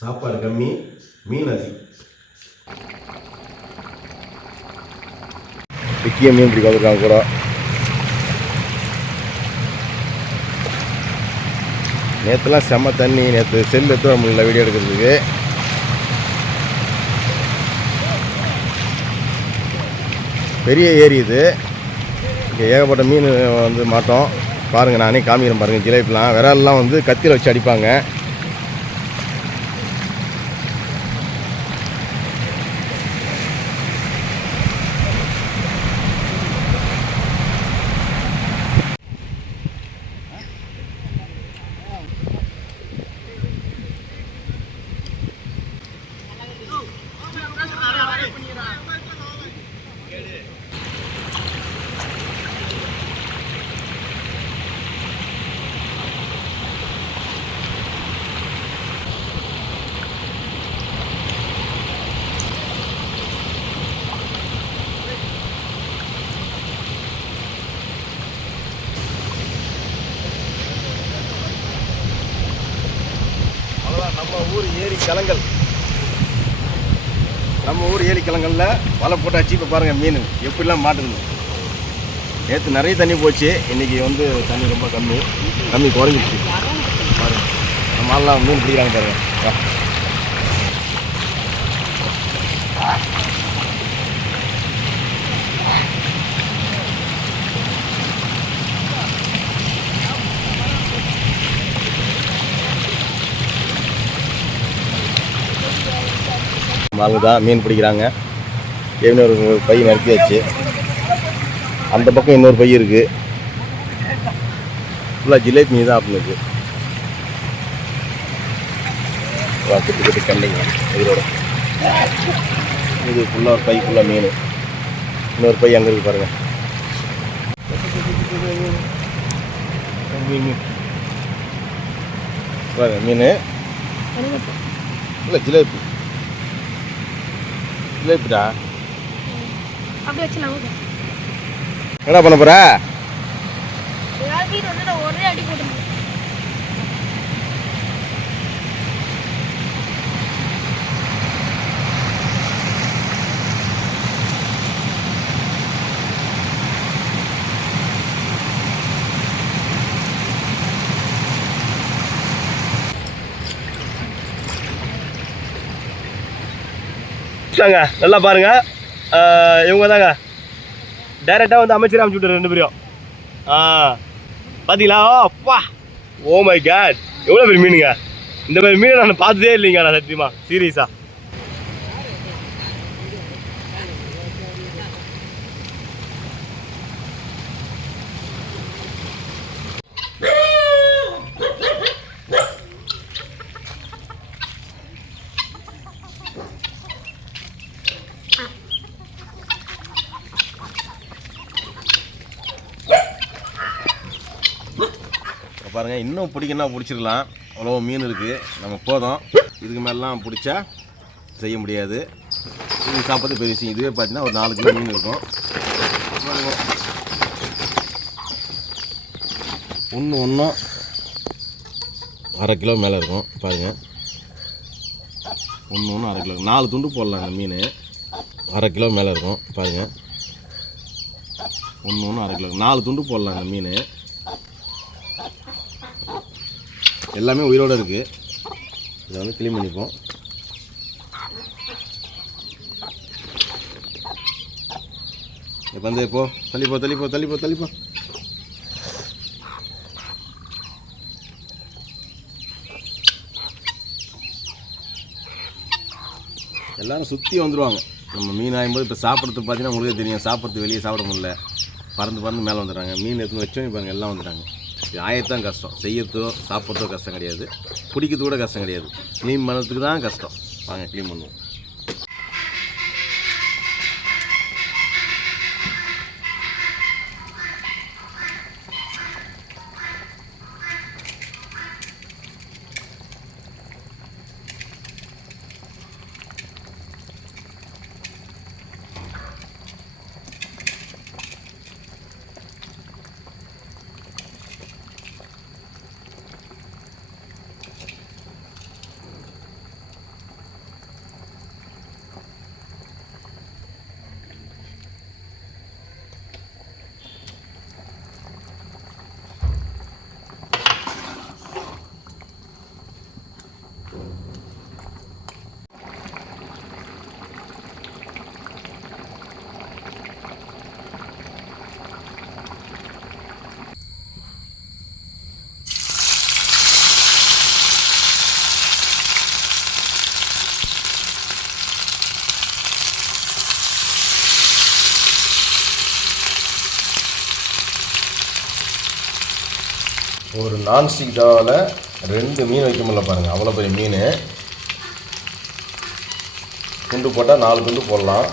சாப்பாடு கம்மி மீன் அதிகம் விக்கிய மீன் பிடிக்க வந்திருக்காங்க கூட நேற்றுலாம் செம்ம தண்ணி நேற்று செல் எடுத்து முடியல வீடியோ எடுக்கிறதுக்கு. பெரிய ஏரி இது. இங்கே ஏகப்பட்ட மீன் வந்து மாட்டோம். பாருங்கள் நானே காமிக்கிறேன் பாருங்கள் ஜிலேபிலாம். விரல்லாம் வந்து கத்தியில் வச்சு அடிப்பாங்க அவ்வளோதான் நம்ம ஊர் நம்ம ஊர் ஏரி கலங்கல்ல வலை போட்டாச்சு இப்போ பாருங்கள் மீன். எப்படிலாம் மாட்டுது நேற்று நிறைய தண்ணி போச்சு இன்னைக்கு வந்து தண்ணி ரொம்ப கம்மி. கம்மி குறைஞ்சிடுச்சு பாருங்கள் நம்ம மீன் பிடிக்கிறாங்க பாருங்க. ஆளுங்க தான் மீன் பிடிக்கிறாங்க. இன்னொரு பை நிறுத்தியாச்சு. அந்த பக்கம் இன்னொரு பை இருக்கு. ஃபுல்லாக ஜிலேபி மீன் தான் அப்படின்னு வா குட்டி குட்டி கண்டிங்க. இதோட இது ஃபுல்லாக ஒரு பை ஃபுல்லாக மீன். இன்னொரு பை அங்கே இருக்கு பாருங்க. மீன் மீன். பாருங்க மீன். இல்லை ஜிலேபி. ஜிலேபிடா அப்படி வச்சு நான். என்ன பண்ண போற? ஒரே அடி போட்டுருந்தேன் தாங்க நல்லா பாருங்க. இவங்க தாங்க. டைரெக்டாக வந்து அமைச்சர் அமைச்சு விட்டாரு ரெண்டு பேரும் ஆ பார்த்தீங்களா அப்பா ஓ oh மை கேட் எவ்வளோ பெரிய மீனுங்க. இந்த மாதிரி மீனை நான் பார்த்ததே இல்லைங்க நான் சத்தியமா. சீரியஸாக பாருங்கள் பாருங்க இன்னும் பிடிக்குன்னா பிடிச்சிடலாம். அவ்வளோ மீன் இருக்குது நம்ம போதும். இதுக்கு மேலாம் பிடிச்சா செய்ய முடியாது. இது சாப்பிட்றது பெரிய விஷயம். இதுவே பார்த்தீங்கன்னா ஒரு நாலு கிலோ மீன் இருக்கும். ஒன்று ஒன்றும் அரை கிலோ மேலே இருக்கும். பாருங்கள் ஒன்று ஒன்று அரை கிலோ. நாலு துண்டு போடலாம் அந்த மீன். அரை கிலோ மேலே இருக்கும். பாருங்கள் ஒன்று ஒன்று அரை கிலோ. நாலு துண்டு போடலாம் அந்த மீன். எல்லாமே உயிரோடு இருக்குது இதை வந்து க்ளீன் பண்ணிப்போம். இப்போ வந்து போ. தள்ளிப்போ தள்ளிப்போ தள்ளிப்போ தள்ளிப்போ. எல்லோரும் சுற்றி வந்துடுவாங்க நம்ம மீன் ஆகும்போது இப்போ சாப்பிட்றது பார்த்தீங்கன்னா உங்களுக்கே தெரியும். சாப்பிட்றது வெளியே சாப்பிட முடியல. பறந்து பறந்து மேலே வந்துடுறாங்க. மீன் எடுத்து வச்சோன்னு பாருங்கள் எல்லாம் வந்துடுறாங்க. இது ஆயத்தான் கஷ்டம். செய்யறதோ சாப்பிட்றதோ கஷ்டம் கிடையாது. பிடிக்கிறது கூட கஷ்டம் கிடையாது. க்ளீன் பண்ணுறதுக்கு தான் கஷ்டம். வாங்க க்ளீன் பண்ணுவோம். ஒரு நான்ஸ்டிக் தவாவில் ரெண்டு மீன் வைக்க முடியல பாருங்கள் அவ்வளோ பெரிய மீன். குண்டு போட்டால் நாலு குண்டு போடலாம்.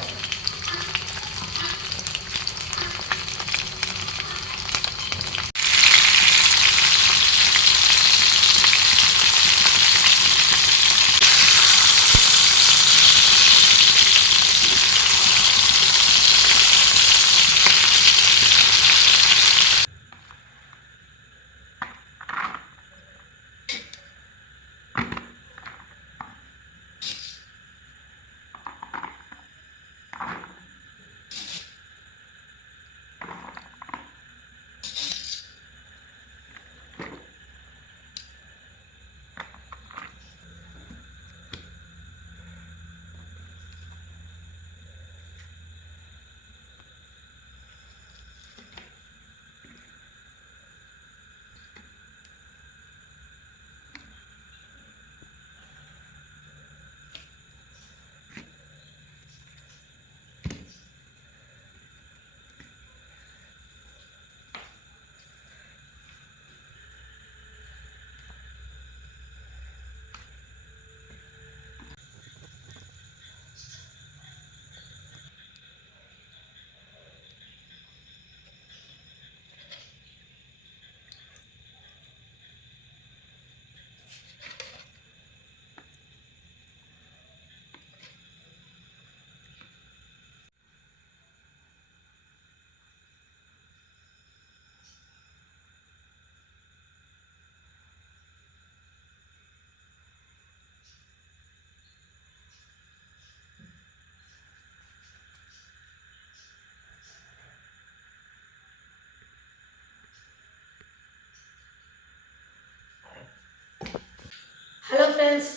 ஹலோ ஃப்ரெண்ட்ஸ்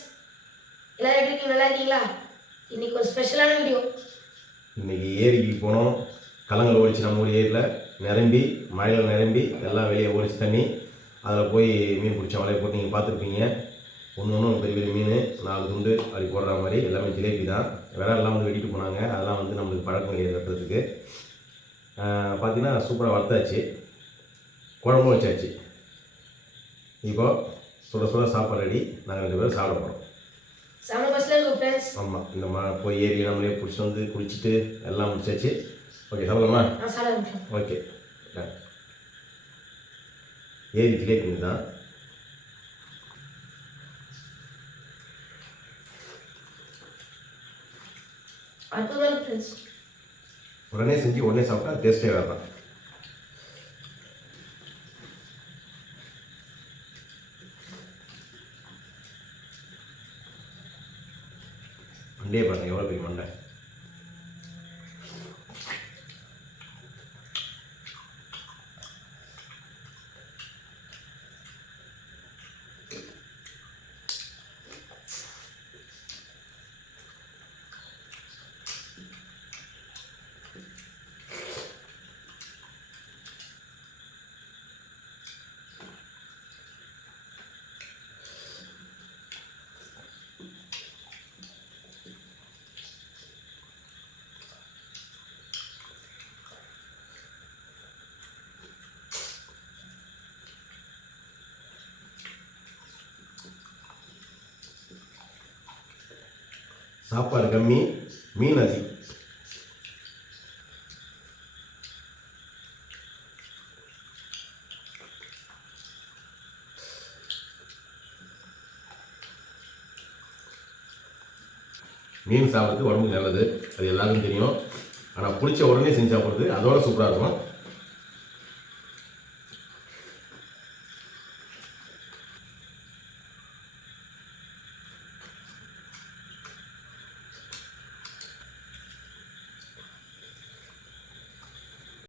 எல்லாரும் எப்படி இருக்கீங்க? நல்லா இருக்கீங்களா? இன்னைக்கு ஒரு ஸ்பெஷலான வீடியோ இன்றைக்கி ஏரிக்கு போனோம். கலங்கள் ஓடிச்சு நம்ம ஊர் ஏரியில். நிரம்பி மழையில் நிரம்பி எல்லாம் வெளியே ஓடிச்சு தண்ணி. அதில் போய் மீன் பிடிச்ச வலையை போட்டு நீங்கள் பார்த்துருப்பீங்க. ஒன்று ஒன்று பெரிய பெரிய மீன் நாலு துண்டு அப்படி போடுற மாதிரி. எல்லாமே ஜிலேபி தான். விரல்லாம் வந்து வெட்டிட்டு போனாங்க. அதெல்லாம் வந்து நம்மளுக்கு பழக்கம் கிடையாது வெட்டுறதுக்கு. பார்த்தீங்கன்னா சூப்பராக வறுத்தாச்சு. குழம்பும் வச்சாச்சு. இப்போது சுட சுட சாப்பாடு ரெடி நாங்கள் ரெண்டு பேரும் சாப்பிட போகிறோம் செம பஸ்ல இருக்கும் ஃப்ரெண்ட்ஸ் ஆமாம் இந்த மா போய் ஏரி நம்மளே பிடிச்சிட்டு வந்து குளிச்சுட்டு எல்லாம் முடிச்சாச்சு. ஓகே சாப்பிடலாமா? ஓகே தான் அற்புதமான ஃப்ரெண்ட்ஸ் உடனே செஞ்சு உடனே சாப்பிட்டா டேஸ்ட்டே வேறு தான் மண்டே பாருங்க எவ்வளோ பெரிய மண்டை சாப்பாடு கம்மி மீன் அதிகம் மீன் சாப்பிட்றது உடம்புக்கு நல்லது. அது எல்லாருக்கும் தெரியும். ஆனால் பிடிச்ச உடனே செஞ்சு சாப்பிட்றது அதோட சூப்பராக இருக்கும்.